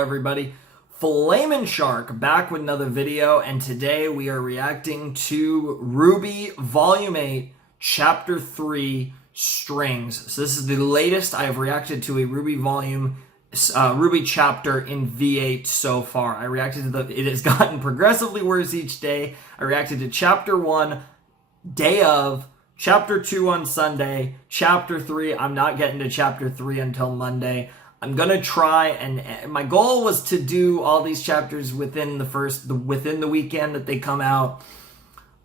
everybody. Flamin' Shark back with another video, and today we are reacting to RWBY Volume 8, Chapter 3, Strings. So this is the latest I have reacted to a RWBY chapter in V8 so far. I reacted to it has gotten progressively worse each day. I reacted to Chapter 1, day of, Chapter 2 on Sunday, Chapter 3, I'm not getting to Chapter 3 until Monday. I'm gonna try, and my goal was to do all these chapters within the weekend that they come out.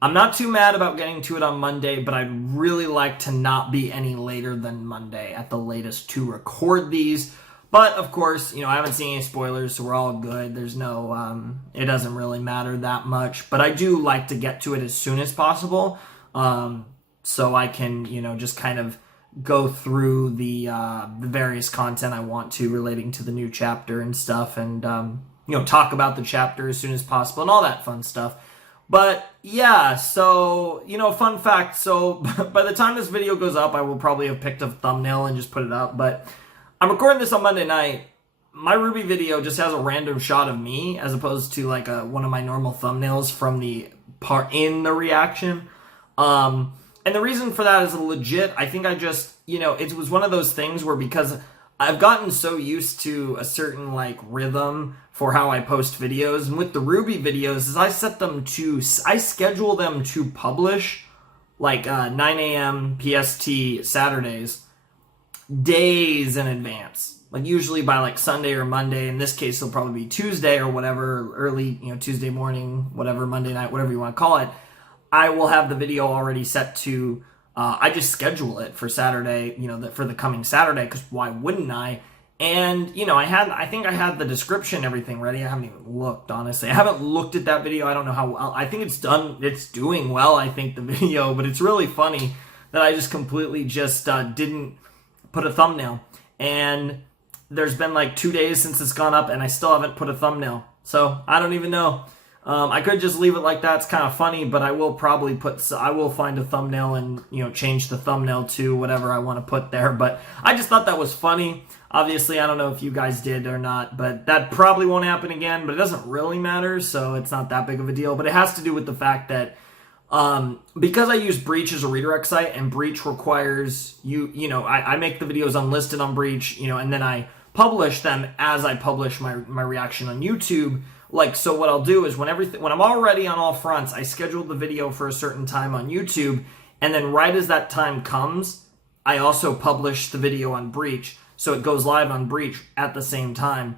I'm not too mad about getting to it on Monday, but I'd really like to not be any later than Monday at the latest to record these. But of course, I haven't seen any spoilers, so we're all good. There's no, it doesn't really matter that much. But I do like to get to it as soon as possible, so I can, just kind of go through the various content I want to relating to the new chapter and stuff, and talk about the chapter as soon as possible and all that fun stuff. But yeah, so fun fact, so by the time this video goes up, I will probably have picked a thumbnail and just put it up. But I'm recording this on Monday night. My RWBY video just has a random shot of me as opposed to like one of my normal thumbnails from the part in the reaction. And the reason for that is legit. I think I just, it was one of those things where, because I've gotten so used to a certain rhythm for how I post videos, and with the RWBY videos is I schedule them to publish 9 a.m. PST Saturdays days in advance. Usually by Sunday or Monday. In this case, it'll probably be Tuesday or whatever, early, Tuesday morning, whatever, Monday night, whatever you want to call it. I will have the video already set to, I just schedule it for Saturday, for the coming Saturday, because why wouldn't I? And, I think I had the description, everything ready. I haven't even looked, honestly. I haven't looked at that video. I don't know how well. I think it's doing well, I think, the video, but it's really funny that I just completely didn't put a thumbnail. And there's been 2 days since it's gone up, and I still haven't put a thumbnail. So, I don't even know. I could just leave it like that. It's kind of funny, but I will probably I will find a thumbnail and, change the thumbnail to whatever I want to put there. But I just thought that was funny. Obviously, I don't know if you guys did or not, but that probably won't happen again, but it doesn't really matter, so it's not that big of a deal. But it has to do with the fact that because I use Breach as a redirect site, and Breach requires I make the videos unlisted on Breach, and then I publish them as I publish my reaction on YouTube. So what I'll do is when I'm already on all fronts, I schedule the video for a certain time on YouTube, and then right as that time comes, I also publish the video on Breach, so it goes live on Breach at the same time.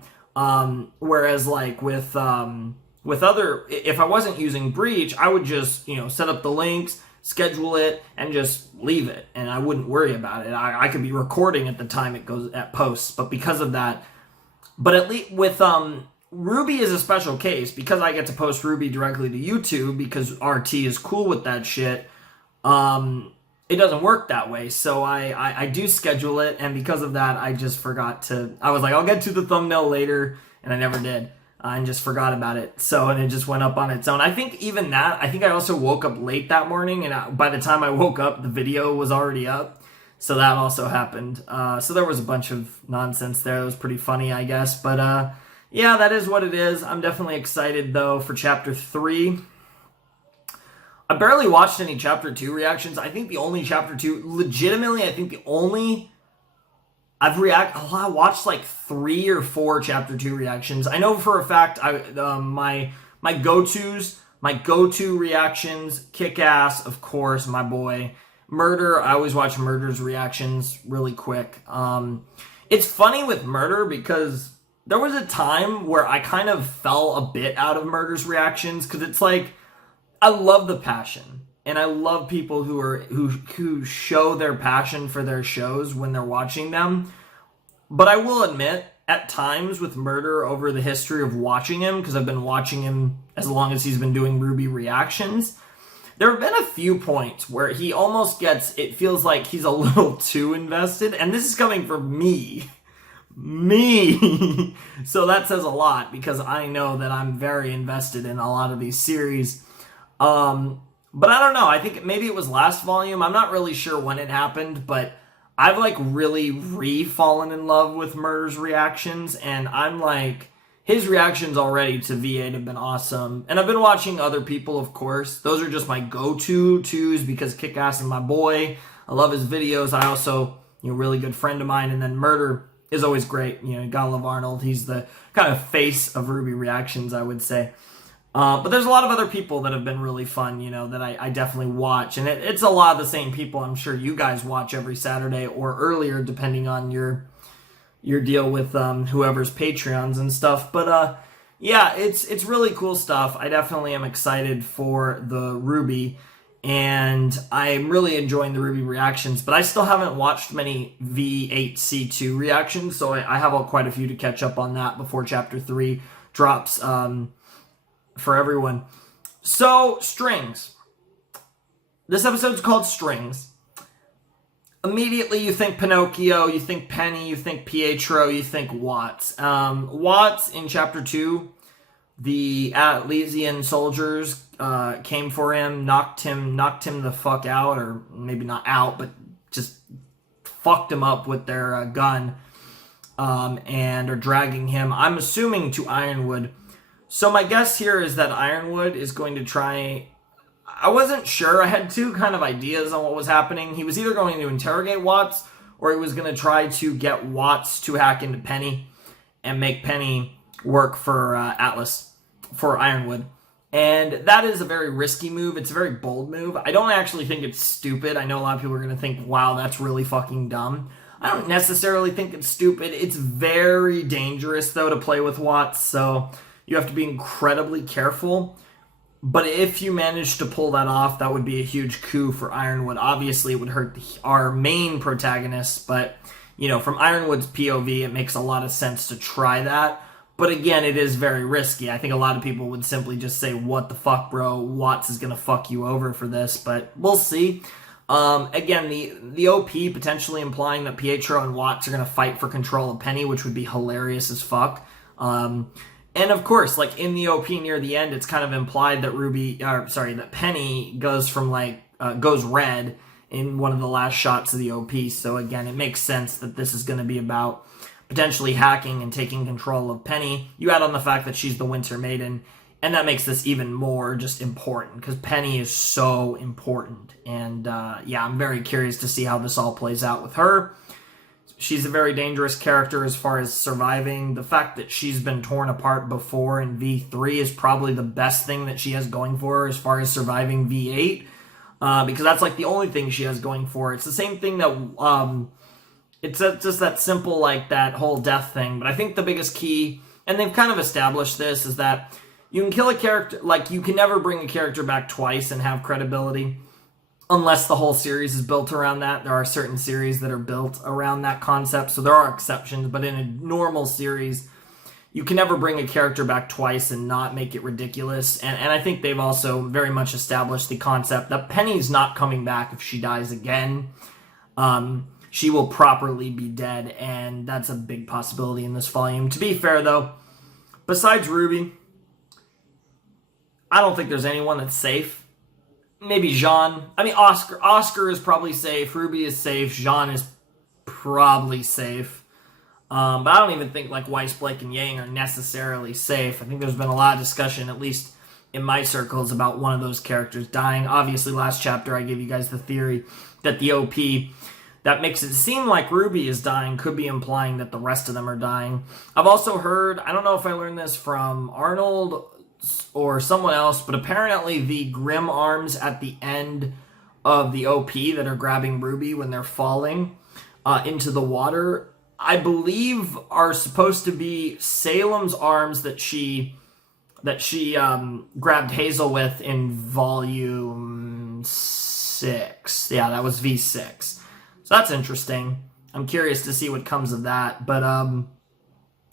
Whereas with other, if I wasn't using Breach, I would just set up the links, schedule it, and just leave it, and I wouldn't worry about it. I could be recording at the time it goes at posts, but because of that, but at least with RWBY is a special case because I get to post RWBY directly to YouTube because RT is cool with that shit. It doesn't work that way, so I do schedule it, and because of that, I just forgot to. I was like, I'll get to the thumbnail later, and I never did. And just forgot about it. So, and it just went up on its own. I think even that, I think I also woke up late that morning, and by the time I woke up, the video was already up. So that also happened. So there was a bunch of nonsense there. It was pretty funny, I guess. But yeah, that is what it is. I'm definitely excited, though, for Chapter 3. I barely watched any Chapter 2 reactions. I think the only Chapter 2, legitimately, I think the only... I've watched 3 or 4 Chapter 2 reactions. I know for a fact my go-to reactions, Kick-Ass, of course, my boy. Murder, I always watch Murder's reactions really quick. It's funny with Murder because there was a time where I kind of fell a bit out of Murder's reactions because it's I love the passion. And I love people who show their passion for their shows when they're watching them. But I will admit, at times with Murder over the history of watching him, because I've been watching him as long as he's been doing RWBY reactions, there have been a few points where he almost it feels like he's a little too invested. And this is coming from me. So that says a lot because I know that I'm very invested in a lot of these series. But I don't know. I think maybe it was last volume. I'm not really sure when it happened, but I've really re-fallen in love with Murder's reactions, and I'm his reactions already to V8 have been awesome. And I've been watching other people, of course. Those are just my go-to twos because Kick-Ass is my boy. I love his videos. I also, really good friend of mine. And then Murder is always great. You gotta love Arnold. He's the kind of face of RWBY reactions, I would say. But there's a lot of other people that have been really fun, that I definitely watch. And it's a lot of the same people I'm sure you guys watch every Saturday or earlier, depending on your deal with whoever's Patreons and stuff. But yeah, it's really cool stuff. I definitely am excited for the RWBY, and I'm really enjoying the RWBY reactions, but I still haven't watched many V8C2 reactions, so I have quite a few to catch up on that before Chapter 3 drops for everyone. So, Strings. This episode's called Strings. Immediately you think Pinocchio, you think Penny, you think Pietro, you think Watts. Watts in Chapter 2, the Atlesian soldiers came for him, knocked him the fuck out, or maybe not out, but just fucked him up with their gun, and are dragging him, I'm assuming, to Ironwood. So my guess here is that Ironwood is going to try... I wasn't sure. I had two kind of ideas on what was happening. He was either going to interrogate Watts, or he was going to try to get Watts to hack into Penny and make Penny work for Atlas, for Ironwood. And that is a very risky move. It's a very bold move. I don't actually think it's stupid. I know a lot of people are going to think, wow, that's really fucking dumb. I don't necessarily think it's stupid. It's very dangerous, though, to play with Watts, so you have to be incredibly careful. But if you manage to pull that off, that would be a huge coup for Ironwood. Obviously, it would hurt our main protagonist, but, from Ironwood's POV, it makes a lot of sense to try that. But again, it is very risky. I think a lot of people would simply just say, what the fuck, bro? Watts is going to fuck you over for this, but we'll see. Again, the OP potentially implying that Pietro and Watts are going to fight for control of Penny, which would be hilarious as fuck. And of course, like in the OP near the end, it's kind of implied that that Penny goes from goes red in one of the last shots of the OP. So again, it makes sense that this is going to be about potentially hacking and taking control of Penny. You add on the fact that she's the Winter Maiden, and that makes this even more just important because Penny is so important. And yeah, I'm very curious to see how this all plays out with her. She's a very dangerous character as far as surviving. The fact that she's been torn apart before in V3 is probably the best thing that she has going for her as far as surviving V8. Because that's the only thing she has going for her. It's the same thing that... it's just that simple, that whole death thing. But I think the biggest key, and they've kind of established this, is that you can kill a character... you can never bring a character back twice and have credibility. Unless the whole series is built around that. There are certain series that are built around that concept, so there are exceptions, but in a normal series, you can never bring a character back twice and not make it ridiculous. And I think they've also very much established the concept that Penny's not coming back if she dies again. She will properly be dead, and that's a big possibility in this volume. To be fair, though, besides RWBY, I don't think there's anyone that's safe. Maybe Jean. I mean, Oscar is probably safe. RWBY is safe. Jean is probably safe. But I don't even think Weiss, Blake, and Yang are necessarily safe. I think there's been a lot of discussion, at least in my circles, about one of those characters dying. Obviously, last chapter I gave you guys the theory that the OP that makes it seem like RWBY is dying could be implying that the rest of them are dying. I've also heard, I don't know if I learned this from Arnold or someone else, but apparently the Grim arms at the end of the OP that are grabbing RWBY when they're falling into the water, I believe are supposed to be Salem's arms that she grabbed Hazel with in volume 6. Yeah, that was V6. So that's interesting. I'm curious to see what comes of that. But I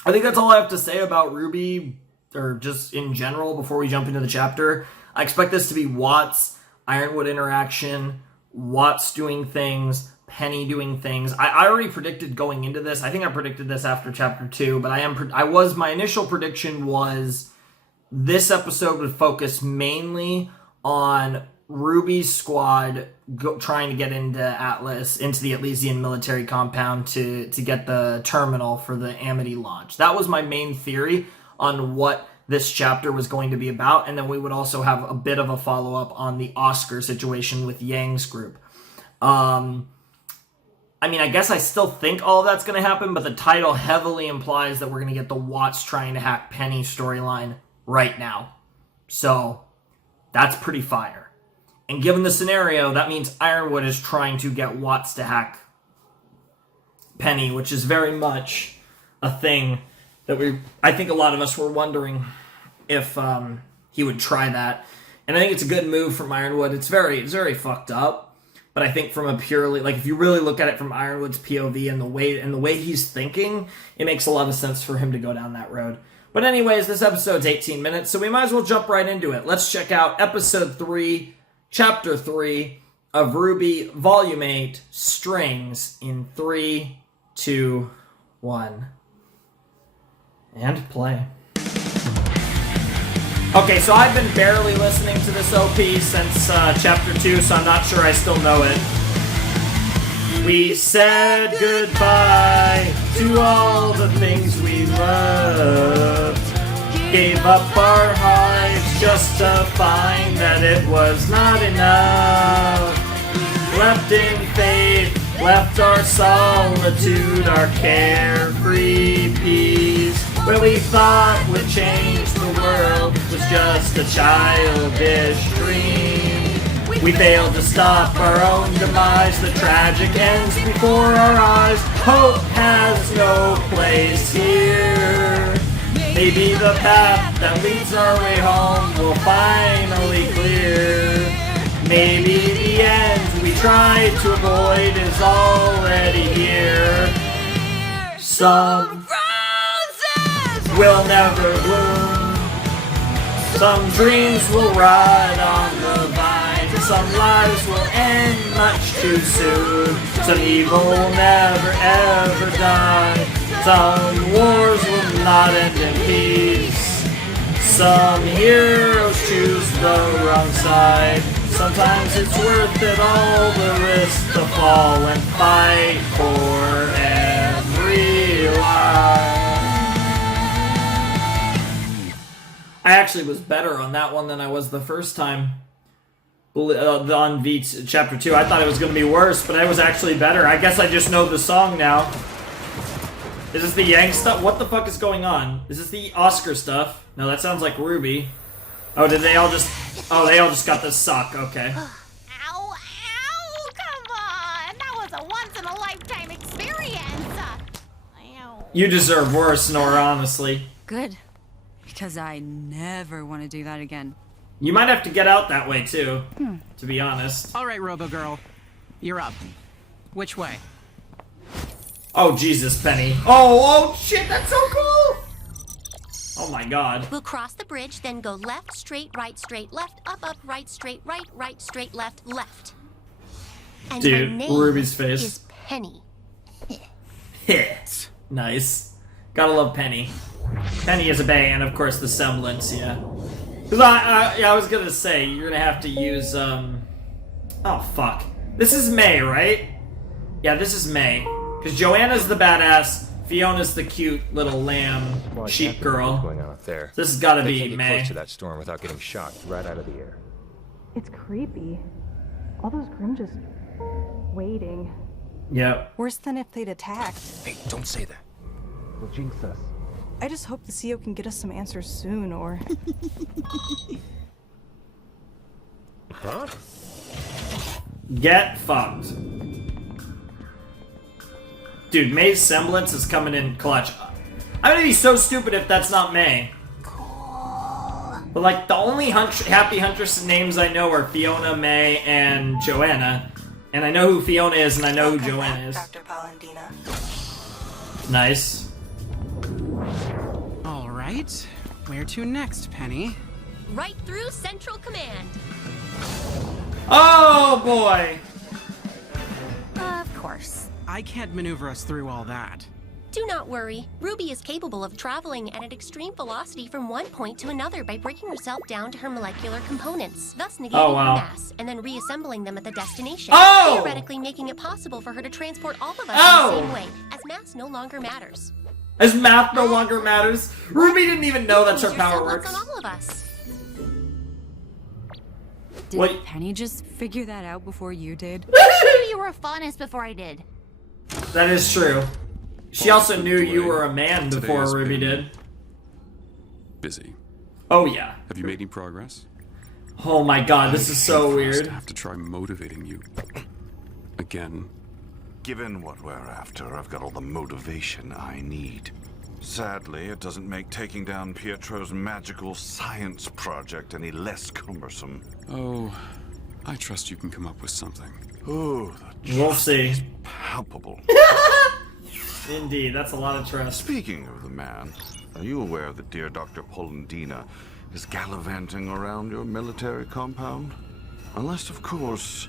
think that's all I have to say about RWBY, or just in general, before we jump into the chapter. I expect this to be Watts, Ironwood interaction, Watts doing things, Penny doing things. I already predicted going into this. I think I predicted this after chapter 2, but my initial prediction was this episode would focus mainly on RWBY's squad trying to get into the Atlesian military compound to get the terminal for the Amity launch. That was my main theory. on what this chapter was going to be about, and then we would also have a bit of a follow-up on the Oscar situation with Yang's group. I mean, I guess I still think all of that's going to happen, but the title heavily implies that we're going to get the Watts trying to hack Penny storyline right now. So, that's pretty fire. And given the scenario, that means Ironwood is trying to get Watts to hack Penny, which is very much a thing that I think a lot of us were wondering if he would try that. And I think it's a good move from Ironwood. It's very fucked up. But I think from a purely, like, if you really look at it from Ironwood's POV and the way he's thinking, it makes a lot of sense for him to go down that road. But anyways, this episode's 18 minutes, so we might as well jump right into it. Let's check out Episode 3, Chapter 3 of RWBY, Volume 8, Strings, in 3, 2, 1. And play. Okay, so I've been barely listening to this OP since Chapter 2, so I'm not sure I still know it. We said goodbye to all the things we loved. Gave up our lives just to find that it was not enough. Left in faith, left our solitude, our carefree peace. Where we thought would change the world was just a childish dream. We failed to stop our own demise. The tragic ends before our eyes. Hope has no place here. Maybe the path that leads our way home will finally clear. Maybe the end we tried to avoid is already here. Some will never bloom. Some dreams will rot on the vine. Some lives will end much too soon. Some evil will never ever die. Some wars will not end in peace. Some heroes choose the wrong side. Sometimes it's worth it all, the risk to fall and fight for every life. I actually was better on that one than I was the first time. On Chapter 2. I thought it was going to be worse, but I was actually better. I guess I just know the song now. Is this the Yang stuff? What the fuck is going on? Is this the Oscar stuff? No, that sounds like RWBY. Oh, did they all just... Oh, they all just got this sock. Okay. Ow, ow, come on. That was a once-in-a-lifetime experience. Ow. You deserve worse, Nora, honestly. Good. Because I never want to do that again. You might have to get out that way, too, to be honest. All right, Robo-Girl. You're up. Which way? Oh, Jesus, Penny. Oh, shit, that's so cool! Oh, my God. We'll cross the bridge, then go left, straight, left, up, right, straight, left, left. And Dude, her name RWBY's face. is Penny. Hit. Nice. Gotta love Penny. Penny is a bae, and of course the semblance, yeah. Because I was gonna say, you're gonna have to use, oh, fuck. This is May, right? Yeah, this is May. Because Joanna's the badass, Fiona's the cute little lamb sheep girl. What's going on up there? This has gotta They be can't get May. close to that storm without getting shocked right out of the air. It's creepy. All those Grimm just waiting. Yep. Worse than if they'd attacked. Hey, don't say that. Will jinx us. I just hope the CEO can get us some answers soon, or... Huh? Get fucked. Dude, May's semblance is coming in clutch. I'm gonna be so stupid if that's not May. But like, the only Happy Huntress names I know are Fiona, May, and Joanna. And I know who Fiona is, and I know who Joanna is. Dr. Palandina. Nice. All right. Where to next, Penny? Right through Central Command. Oh, boy! Of course. I can't maneuver us through all that. Do not worry. RWBY is capable of traveling at an extreme velocity from one point to another by breaking herself down to her molecular components, thus negating her mass, and then reassembling them at the destination, theoretically making it possible for her to transport all of us in the same way, as mass no longer matters. As math no longer matters. Ruby didn't even know that's her power works. On all of us. Did What? Penny just figure that out before you did? Maybe you were a faunus before I did. That is true. She also knew you were a man before Ruby did. Busy. Oh yeah. Have you made any progress? Oh my god, this is so For us weird. to have to try motivating you again. Given what we're after, I've got all the motivation I need. Sadly, it doesn't make taking down Pietro's magical science project any less cumbersome. Oh, I trust you can come up with something. Oh, the We'll see. palpable. Indeed, that's a lot of trust. Speaking of the man, are you aware that dear Dr. Polendina is gallivanting around your military compound? Unless, of course,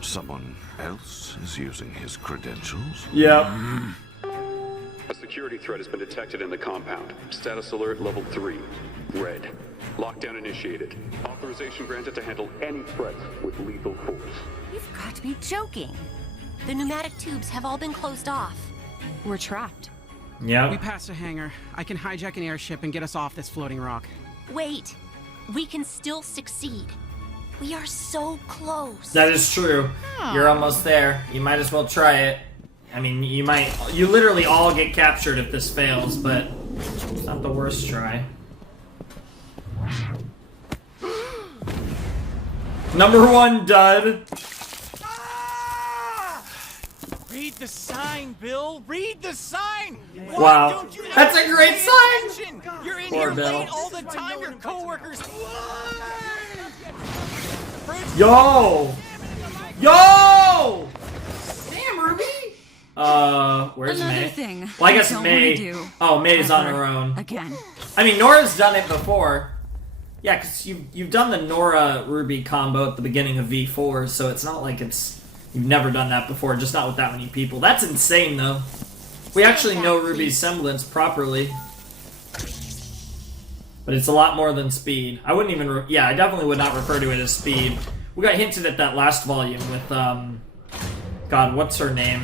someone else is using his credentials. Yep. A security threat has been detected in the compound. Status alert level 3. Red. Lockdown initiated. Authorization granted to handle any threats with lethal force. You've got to be joking. The pneumatic tubes have all been closed off. We're trapped. We Yep. passed a hangar. I can hijack an airship and get us off this floating rock. Wait, we can still succeed. We are so close. That is true. You're almost there. You might as well try it. I mean, you literally all get captured if this fails, but it's not the worst try. Number 1 dud. Read the sign, Bill. Read the sign. Why Wow. don't you That's a actually great pay sign. attention? You're in Poor here Bill. late all the time. Your coworkers. Yo! Yo! Damn, Ruby! Where's Another May? thing Well, I guess don't May. wanna do Oh, May's on ever her own. Again. I mean, Nora's done it before. Yeah, because you've done the Nora Ruby combo at the beginning of V4, so it's not like you've never done that before, just not with that many people. That's insane, though. We actually know Ruby's semblance properly. But it's a lot more than speed. I wouldn't even... I definitely would not refer to it as speed. We got hinted at that last volume with, God, what's her name?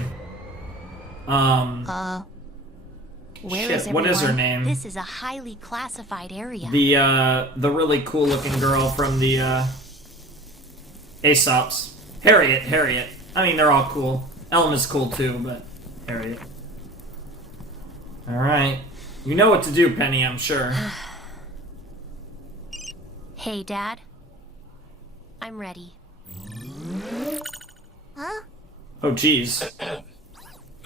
Where Shit, is what is her everyone? name? This is a highly classified area. The really cool looking girl from the, Aesop's. Harriet. I mean, they're all cool. Elma's cool too, but Harriet. Alright. You know what to do, Penny, I'm sure. Hey, Dad. I'm ready. Huh? Oh, jeez.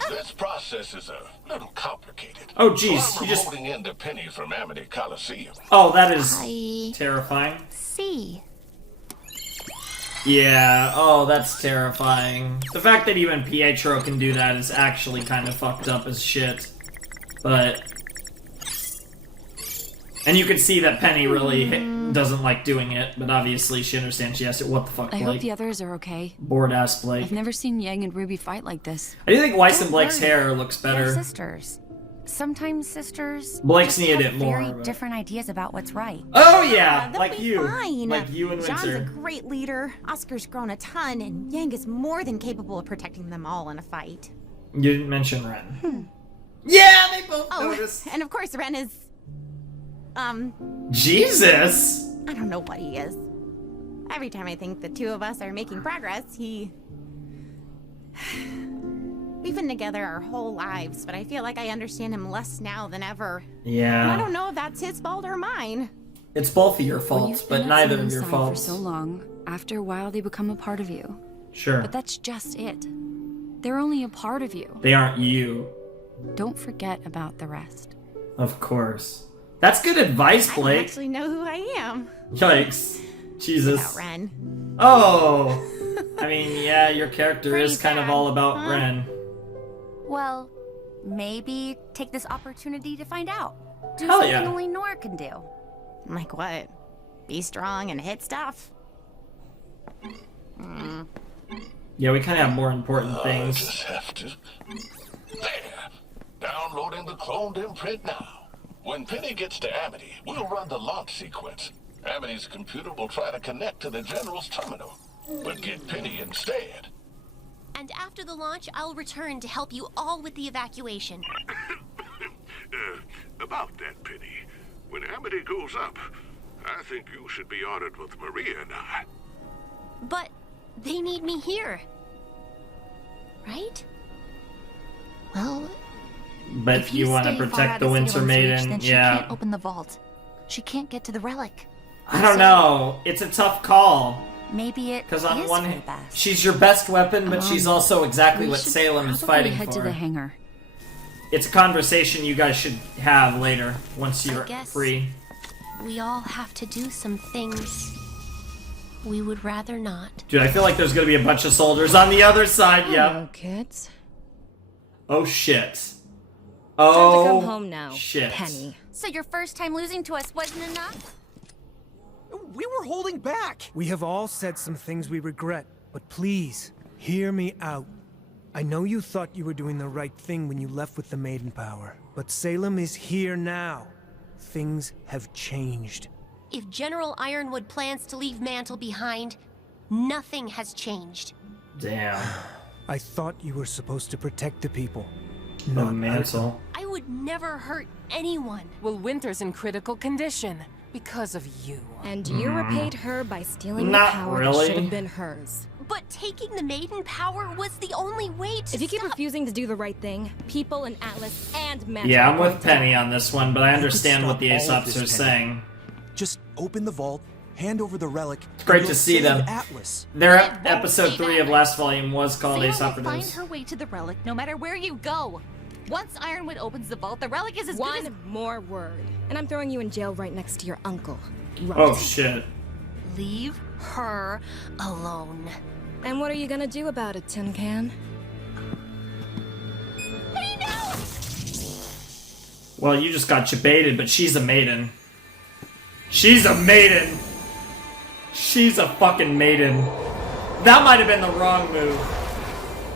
This process is a little complicated. Oh, jeez. So You I'm just... holding in the Penny from Amity Coliseum. Oh, that is I terrifying. see. Yeah, oh, that's terrifying. The fact that even Pietro can do that is actually kind of fucked up as shit. But... And you can see that Penny really doesn't like doing it, but obviously she understands she has to... What the fuck, I Blake? hope the others are okay. Bored-ass Blake. I've never seen Yang and Ruby fight like this. I do think Weiss and Don't Blake's worry. hair looks They're better. sisters. Sometimes sisters Blake's just needed have it more, very but- different ideas about what's right. Oh yeah, They'll like be you. fine. Like you and John's a Winter. great leader. Oscar's grown a ton, and Yang is more than capable of protecting them all in a fight. You didn't mention Ren. Yeah, they both Oh, noticed. and of course Ren is... Jesus! I don't know what he is. Every time I think the two of us are making progress, he... We've been together our whole lives, but I feel like I understand him less now than ever. And I Yeah. don't know if that's his fault or mine. It's both of your Well, faults, you've but been at neither of someone's your side faults. for so long. After a while, they become a part of you. Sure. But that's just it. They're only a part of you. They aren't you. Don't forget about the rest. Of course. That's good advice, I don't Blake. actually know who I am Yikes. Jesus. without Ren. Oh! I mean, yeah, your character Pretty is kind of sad, all about huh? Ren. Well, maybe take this opportunity to find out. Do Hell something yeah. only Nora can do. Like what? Be strong and hit stuff? Yeah, we kind of have more important I things. just have to. There! Downloading the cloned imprint now. When Penny gets to Amity, we'll run the launch sequence. Amity's computer will try to connect to the General's terminal, but get Penny instead. And after the launch, I'll return to help you all with the evacuation. About that, Penny, when Amity goes up, I think you should be honored with Maria and I. But they need me here. Right? Well, But if you want to stay far protect out the of Winter Salem's reach, Maiden, then she yeah. can't open the vault. She can't get to the relic. I don't know. It's a tough call. Maybe it Because on is one for the hand, best. she's your best weapon, but she's also exactly We what should Salem is probably fighting head to for. the hangar. It's a conversation you guys should have later, once you're guess- free. We all have to do some things we would rather not. Dude, I feel like there's gonna be a bunch of soldiers on the other side, Hello, kids. Oh shit. Time Oh, to come home now, shit. Penny. So your first time losing to us wasn't enough? We were holding back. We have all said some things we regret, but please, hear me out. I know you thought you were doing the right thing when you left with the Maiden power, but Salem is here now. Things have changed. If General Ironwood plans to leave Mantle behind, nothing has changed. Damn. I thought you were supposed to protect the people, The not hurt Mantle. I would never hurt anyone. Well, Winter's in critical condition because of you. And you repaid her by stealing Not the power really. that should have been hers. But taking the Maiden power was the only way to If you keep stop. refusing to do the right thing, people in Atlas and Mantle Yeah, I'm are going with to Penny die. on this one, but I understand what stop the all of Aesops this, are Penny. saying. Just open the vault, hand over the relic. It's great and to you'll see save them. Atlas. Their It won't episode be 3 that of last volume was called Salem Aesop will find Renews. her way to the relic no matter where you go. Once Ironwood opens the vault, the relic is as good as... One more word, and I'm throwing you in jail right next to your uncle. Oh shit. Leave her alone. And what are you gonna do about it, Tin Can? Well, you just got baited, but she's a maiden. She's a maiden! She's a fucking maiden. That might have been the wrong move.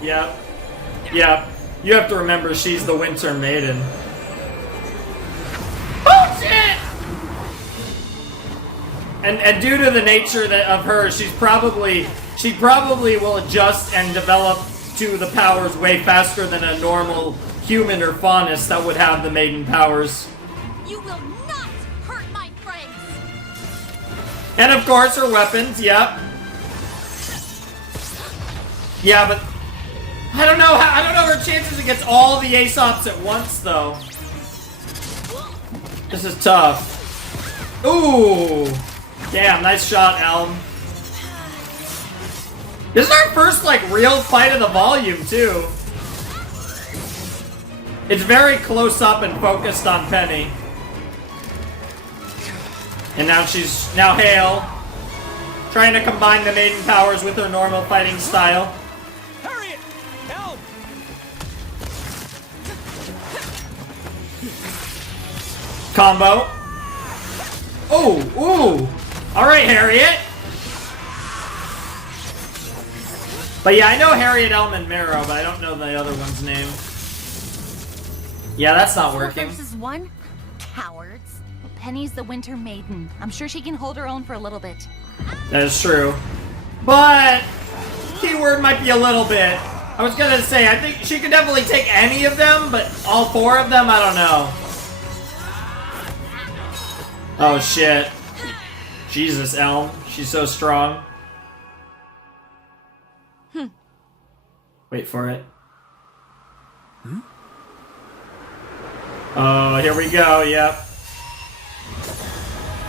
Yep. Yep. You have to remember she's the Winter Maiden. Oh shit! And due to the nature of her, she probably will adjust and develop to the powers way faster than a normal human or faunus that would have the maiden powers. You will not hurt my friends. And of course her weapons, yep. Yeah, but I don't know her chances against all the Aesops at once though. This is tough. Ooh! Damn, nice shot, Elm. This is our first, like, real fight of the volume, too. It's very close up and focused on Penny. And now now Hale, trying to combine the maiden powers with her normal fighting style. Harriet! Help! Combo. Oh, ooh. Alright, Harriet. But yeah, I know Harriet, Elm, and Marrow, but I don't know the other one's name. Yeah, that's not working. 4 versus 1? Cowards. Well, Penny's the Winter Maiden. I'm sure she can hold her own for a little bit. That is true. But keyword might be a little bit. I was gonna say, I think she could definitely take any of them, but all 4 of them, I don't know. Oh shit. Jesus, Elm. She's so strong. Wait for it. Oh, here we go, yep.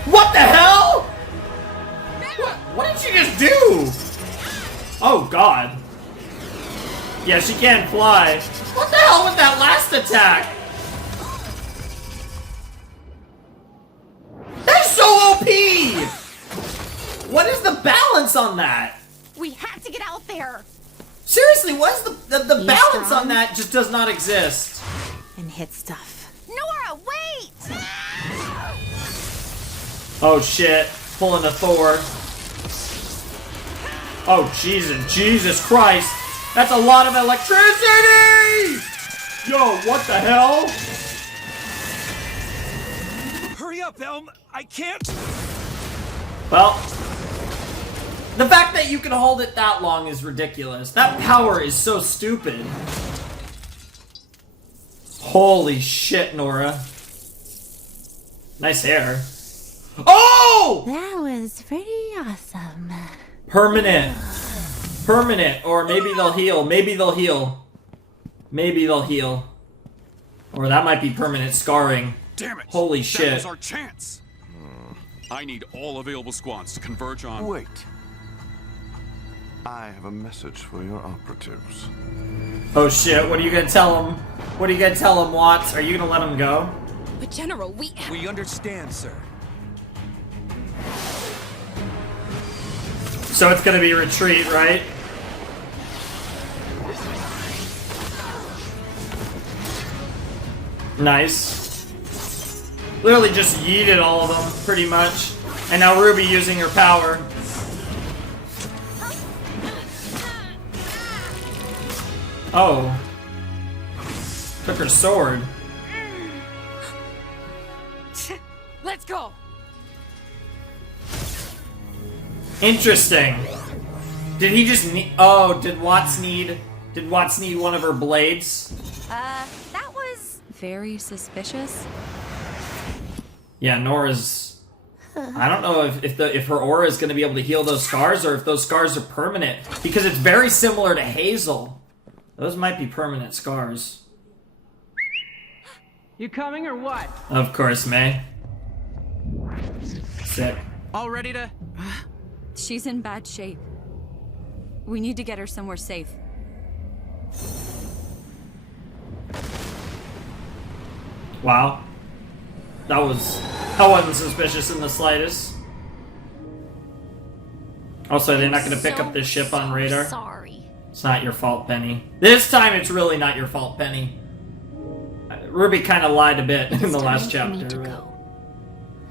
What the hell? What did she just do? Oh god. Yeah, she can't fly. What the hell was that last attack? That's so OP! What is the balance on that? We have to get out there Seriously, what is the You balance strong? on that just does not exist. and hit stuff. Nora, wait! Oh shit, pulling a Thor. Oh Jesus Christ. That's a lot of electricity! Yo, what the hell? Hurry up, Elm! I can't. Well, the fact that you can hold it that long is ridiculous. That power is so stupid. Holy shit, Nora. Nice hair. Oh! That was pretty awesome. Permanent. Permanent. Or maybe they'll heal. Maybe they'll heal. Maybe they'll heal. Or that might be permanent scarring. Damn it! Holy That shit. was our chance. I need all available squads to converge on. Wait. I have a message for your operatives. Oh shit, what are you gonna tell him? What are you gonna tell him, Watts? Are you gonna let him go? But General, we understand, sir. So it's gonna be retreat, right? Nice. Literally just yeeted all of them, pretty much. And now RWBY using her power. Oh. Took her sword. Let's go. Interesting. Did he just need... Oh, did Watts need one of her blades? That was very suspicious. Yeah, Nora's... I don't know if her aura is going to be able to heal those scars or if those scars are permanent. Because it's very similar to Hazel. Those might be permanent scars. You coming or what? Of course, May. Sit. All ready to... She's in bad shape. We need to get her somewhere safe. Wow. That wasn't suspicious in the slightest. Also, they're not going to pick up this ship on radar. Sorry. It's not your fault, Penny. This time, it's really not your fault, Penny. RWBY kind of lied a bit in the last chapter.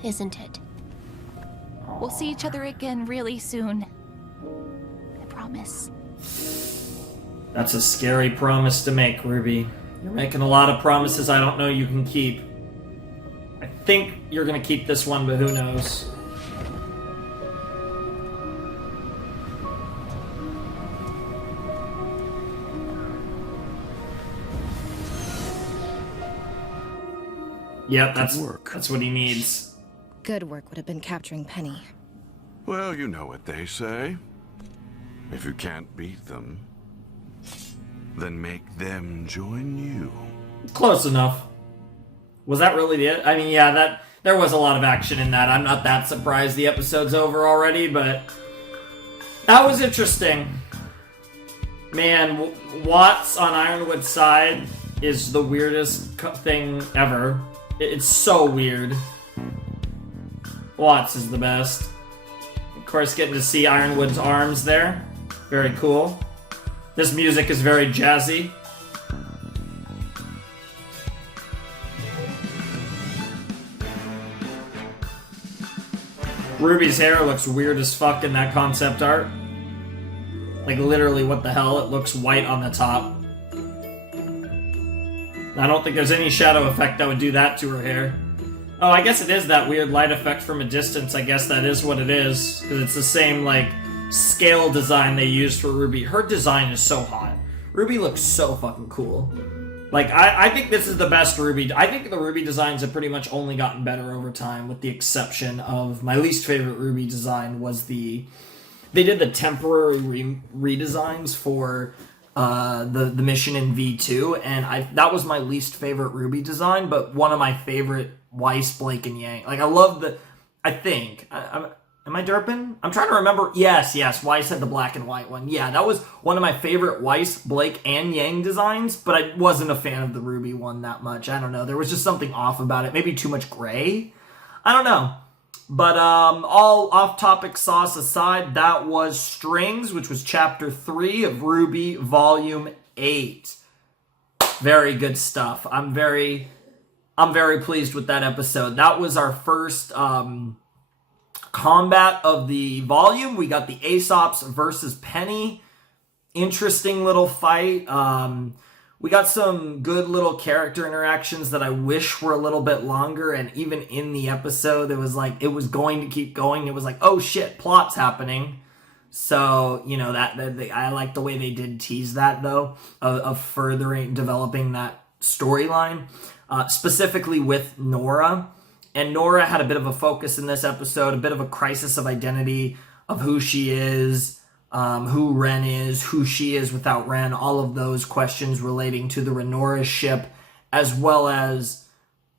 Isn't it? We'll see each other again really soon. I promise. That's a scary promise to make, RWBY. You're making a lot of promises I don't know you can keep. I think you're gonna keep this one, but who knows? Yep, that's what he needs. Good work would have been capturing Penny. Well, you know what they say. If you can't beat them, then make them join you. Close enough. Was that really it? I mean, yeah, there was a lot of action in that. I'm not that surprised the episode's over already, but that was interesting. Man, Watts on Ironwood's side is the weirdest thing ever. It's so weird. Watts is the best. Of course, getting to see Ironwood's arms there. Very cool. This music is very jazzy. RWBY's hair looks weird as fuck in that concept art. Like, literally, what the hell? It looks white on the top. I don't think there's any shadow effect that would do that to her hair. Oh, I guess it is that weird light effect from a distance. I guess that is what it is. Because it's the same, like, scale design they used for RWBY. Her design is so hot. RWBY looks so fucking cool. Like, I think this is the best RWBY. I think the RWBY designs have pretty much only gotten better over time, with the exception of my least favorite RWBY design was they did the temporary redesigns for the mission in V2, and that was my least favorite RWBY design, but one of my favorite Weiss, Blake, and Yang. Like, I love am I derping? I'm trying to remember. Yes, Weiss had the black and white one. Yeah, that was one of my favorite Weiss, Blake, and Yang designs, but I wasn't a fan of the RWBY one that much. I don't know. There was just something off about it. Maybe too much gray? I don't know. But all off-topic sauce aside, that was Strings, which was Chapter 3 of RWBY Volume 8. Very good stuff. I'm very pleased with that episode. That was our first combat of the volume. We got the Aesops versus Penny. Interesting little fight. We got some good little character interactions that I wish were a little bit longer, and even in the episode, it was like, it was going to keep going. It was like, oh shit, plot's happening. So, you know, I like the way they did tease that, though, of furthering, developing that storyline, specifically with Nora. And Nora had a bit of a focus in this episode, a bit of a crisis of identity of who she is, who Ren is, who she is without Ren, all of those questions relating to the Renora ship, as well as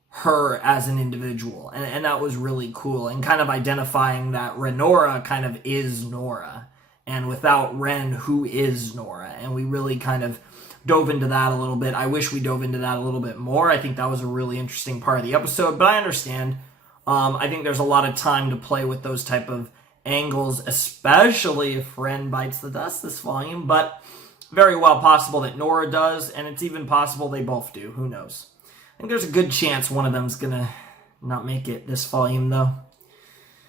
her as an individual. And that was really cool, and kind of identifying that Renora kind of is Nora. And without Ren, who is Nora? And we really kind of dove into that a little bit. I wish we dove into that a little bit more. I think that was a really interesting part of the episode, but I understand. I think there's a lot of time to play with those type of angles, especially if Ren bites the dust this volume, but very well possible that Nora does, and it's even possible they both do. Who knows? I think there's a good chance one of them's gonna not make it this volume, though.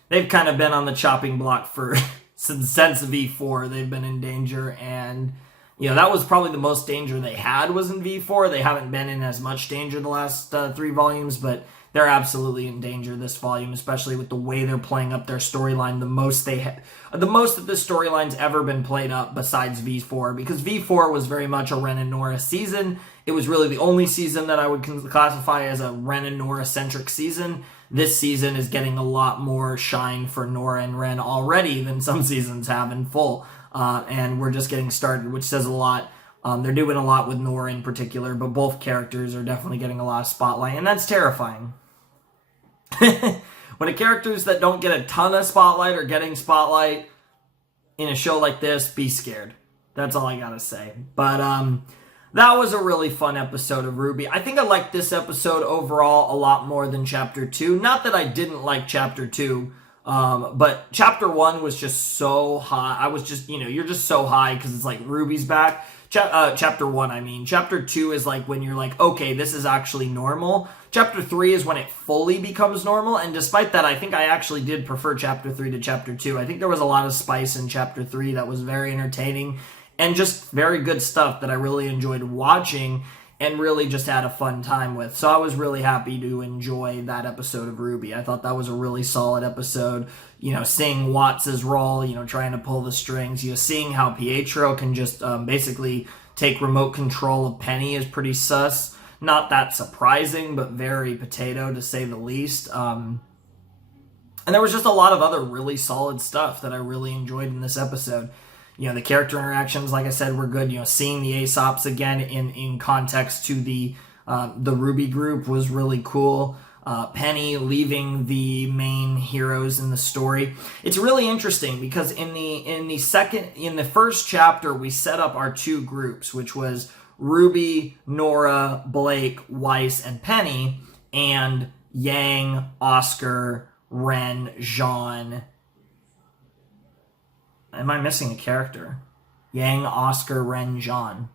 They've kind of been on the chopping block for since V4. They've been in danger, and you know, that was probably the most danger they had was in V4. They haven't been in as much danger the last 3 volumes, but they're absolutely in danger this volume, especially with the way they're playing up their storyline. The most that this storyline's ever been played up besides V4, because V4 was very much a Ren and Nora season. It was really the only season that I would classify as a Ren and Nora-centric season. This season is getting a lot more shine for Nora and Ren already than some seasons have in full. And we're just getting started, which says a lot. They're doing a lot with Nora in particular, but both characters are definitely getting a lot of spotlight, and that's terrifying. When the characters that don't get a ton of spotlight are getting spotlight in a show like this, be scared. That's all I gotta say. But that was a really fun episode of RWBY. I think I liked this episode overall a lot more than Chapter 2. Not that I didn't like Chapter 2, but Chapter 1 was just so high. I was just, you're just so high because it's like RWBY's back. Chapter 1, I mean. Chapter 2 is like when you're like, okay, this is actually normal. Chapter 3 is when it fully becomes normal, and despite that, I think I actually did prefer Chapter 3 to Chapter 2. I think there was a lot of spice in Chapter 3 that was very entertaining, and just very good stuff that I really enjoyed watching, and really just had a fun time with. So I was really happy to enjoy that episode of RWBY. I thought that was a really solid episode. Seeing Watts' role, trying to pull the strings, seeing how Pietro can just basically take remote control of Penny is pretty sus. Not that surprising, but very potato to say the least. And there was just a lot of other really solid stuff that I really enjoyed in this episode. The character interactions, like I said, were good. Seeing the Aesops again in context to the RWBY group was really cool. Penny leaving the main heroes in the story. It's really interesting because in the first chapter, we set up our 2 groups, which was RWBY, Nora, Blake, Weiss, and Penny, and Yang, Oscar, Ren, Jean. Am I missing a character? Yang, Oscar, Ren, Jean.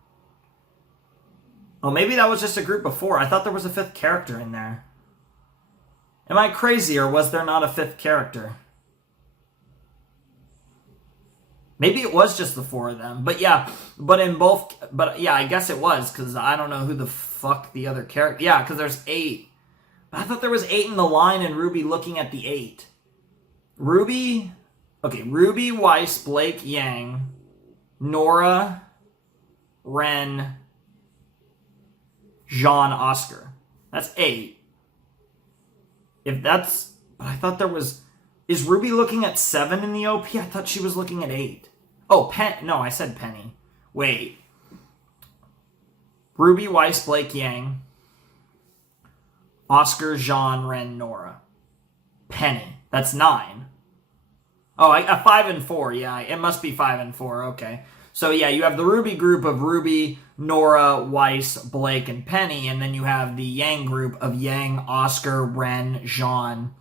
Oh, maybe that was just a group before. I thought there was a 5th character in there. Am I crazy, or was there not a 5th character? Maybe it was just the 4 of them. But yeah, I guess it was, because I don't know who the fuck the other character... Yeah, because there's 8. But I thought there was 8 in the line and RWBY looking at the 8. RWBY, Weiss, Blake, Yang, Nora, Ren, Jean, Oscar. That's 8. But I thought there was... Is RWBY looking at 7 in the OP? I thought she was looking at 8. Oh, no, I said Penny. Wait. RWBY, Weiss, Blake, Yang, Oscar, Jean, Ren, Nora. Penny. That's 9. Oh, 5 and 4. Yeah, it must be 5 and 4. Okay. So yeah, you have the RWBY group of RWBY, Nora, Weiss, Blake, and Penny, and then you have the Yang group of Yang, Oscar, Ren, Jean.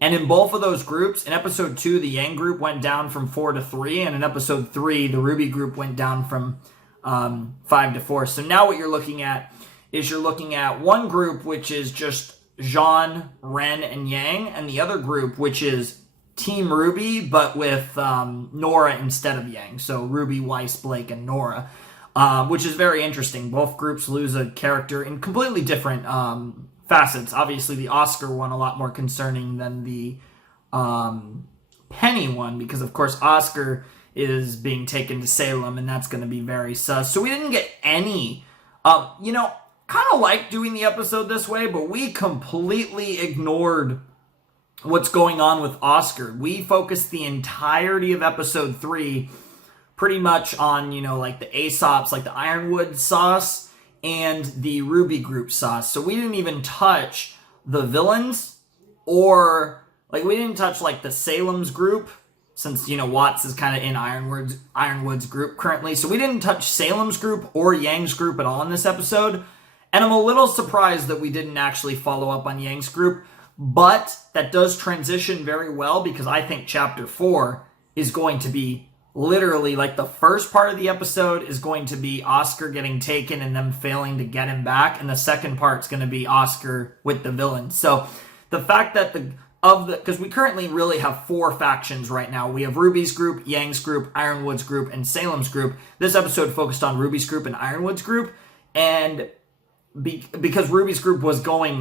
And in both of those groups, in episode 2, the Yang group went down from 4 to 3, and in episode 3, the RWBY group went down from 5 to 4. So now what you're looking at is one group which is just Jean, Ren, and Yang, and the other group which is Team RWBY, but with Nora instead of Yang. So RWBY, Weiss, Blake, and Nora, which is very interesting. Both groups lose a character in completely different facets. Obviously, the Oscar one a lot more concerning than the Penny one, because of course Oscar is being taken to Salem, and that's going to be very sus. So we didn't get any. kind of like doing the episode this way, but we completely ignored what's going on with Oscar. We focused the entirety of episode 3 pretty much on, you know, like the Aesop's, like the Ironwood sauce and the RWBY group sauce. So we didn't even touch the villains, or like we didn't touch like the Salem's group, since, you know, Watts is kind of in Ironwood's group currently. So we didn't touch Salem's group or Yang's group at all in this episode. And I'm a little surprised that we didn't actually follow up on Yang's group, but that does transition very well, because I think chapter 4 is going to be literally, like, the first part of the episode is going to be Oscar getting taken and them failing to get him back, and the second part's going to be Oscar with the villain. So the fact that because we currently really have 4 factions right now. We have RWBY's group, Yang's group, Ironwood's group, and Salem's group. This episode focused on RWBY's group and Ironwood's group, and because RWBY's group was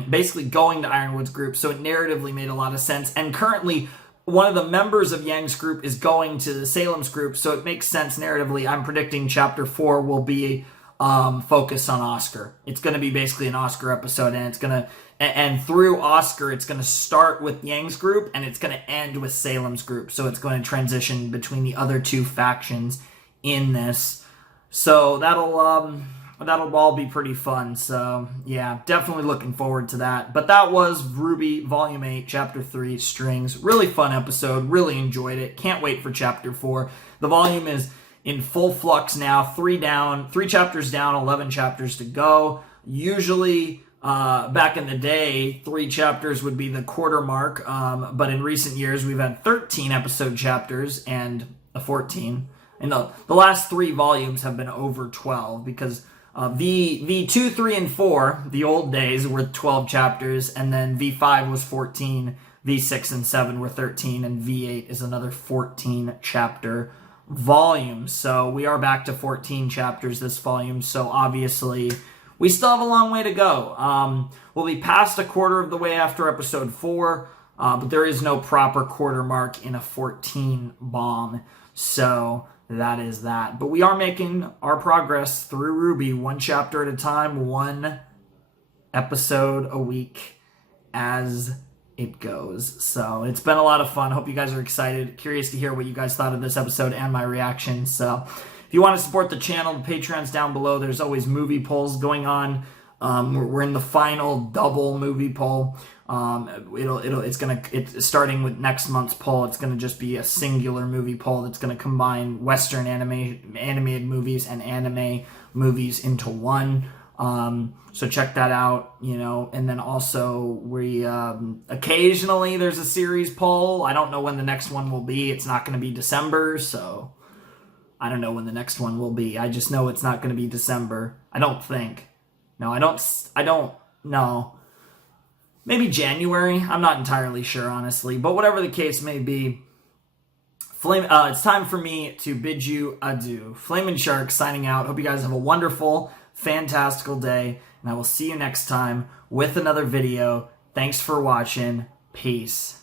basically going to Ironwood's group, so it narratively made a lot of sense. And currently, one of the members of Yang's group is going to Salem's group, so it makes sense narratively. I'm predicting chapter 4 will be focused on Oscar. It's going to be basically an Oscar episode, and through Oscar, it's going to start with Yang's group, and it's going to end with Salem's group. So it's going to transition between the other 2 factions in this. So that'll all be pretty fun. So yeah, definitely looking forward to that. But that was RWBY Volume 8, Chapter 3, Strings. Really fun episode. Really enjoyed it. Can't wait for Chapter 4. The volume is in full flux now. 3 chapters down, 11 chapters to go. Usually, back in the day, 3 chapters would be the quarter mark. But in recent years, we've had 13 episode chapters and a 14. And the last 3 volumes have been over 12, because V2, 3, and 4, the old days, were 12 chapters, and then V5 was 14, V6 and 7 were 13, and V8 is another 14 chapter volume. So we are back to 14 chapters this volume, so obviously we still have a long way to go. We'll be past a quarter of the way after episode 4, but there is no proper quarter mark in a 14 bomb, so that is that. But we are making our progress through RWBY, 1 chapter at a time, 1 episode a week as it goes. So it's been a lot of fun. Hope you guys are excited. Curious to hear what you guys thought of this episode and my reaction. So if you want to support the channel, the Patreon's down below. There's always movie polls going on. We're in the final double movie poll. It's starting with next month's poll. It's gonna just be a singular movie poll that's gonna combine Western animated movies and anime movies into one. So check that out, you know. And then also we occasionally there's a series poll. I don't know when the next one will be. It's not gonna be December, so I don't know when the next one will be. I just know it's not gonna be December. I don't think. No, I don't know. Maybe January. I'm not entirely sure, honestly. But whatever the case may be, it's time for me to bid you adieu. Flamin' Shark signing out. Hope you guys have a wonderful, fantastical day. And I will see you next time with another video. Thanks for watching. Peace.